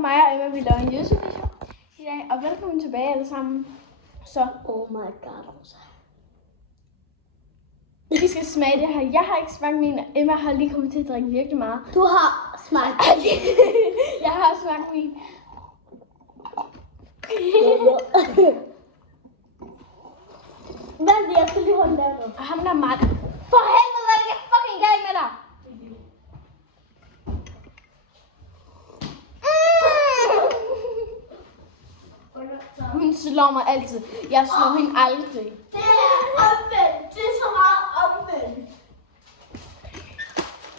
mig og Emma, vi laver en YouTube-video i dag. Og velkommen tilbage alle sammen. Så, Oh my god, Rosa. vi skal smage det her. Jeg har ikke smagt min, Emma har lige kommet til at drikke virkelig meget. Du har smagt. Jeg har smagt min. Vent, jeg skal lige holde der nu. Og ham der Martin. For helvede, hvad er det fucking galt med dig? Hun slår mig altid. Jeg slår hende aldrig. Det er omvendt. Det er så meget omvendt.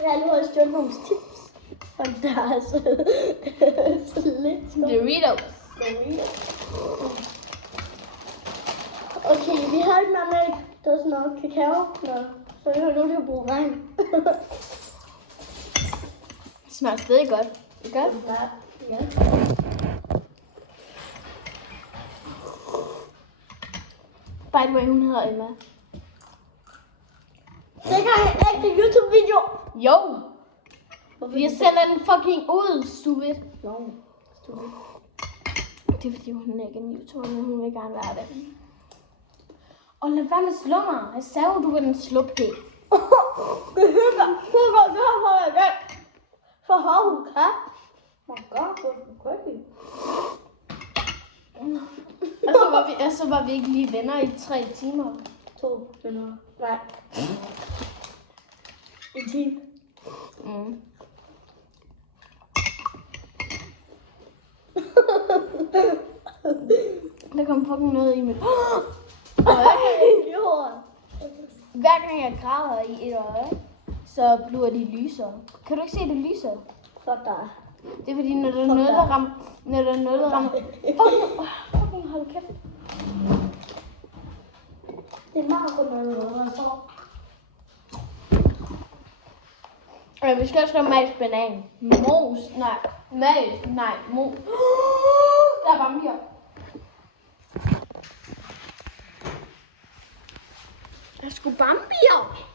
Jeg har lige stjålet nogle tips. Og der er så lidt. Doritos. Okay, vi har ikke meget mælk. Der er sådan noget kakao. Nå, så vi har nu til at bruge regn. Det smager stadig godt. Ikke godt? Ja. By the way, hun hedder Emma. Det kan jeg ikke til YouTube-video. Jo. Vi sender den fucking ud, stupid. No, stupid. Det er fordi, hun ikke er en YouTuber, men hun vil gerne være det. Og lad være med at slå mig. Jeg sagde jo, du var en sluppig. Det hygger. Hygger, det har jeg ikke. Så har hun kat. My god, hvor er det crazy. Og så var vi ikke lige venner i 3 timer. 2 minutter. Nej. En time. Mm. Der kom fucking noget i mit. Hver gang jeg græder i et øje, så bliver de lysere. Kan du ikke se det lyser? Fuck dig. Det er fordi, når der er noget, der rammer... Når der er noget, der rammer... Fucking hold kæft. Det er meget godt noget, så. Ja, vi skal også have majs banan. Mos, nej. Majs, nej. Mos. Der er vampyr. Der er sgu vampyr.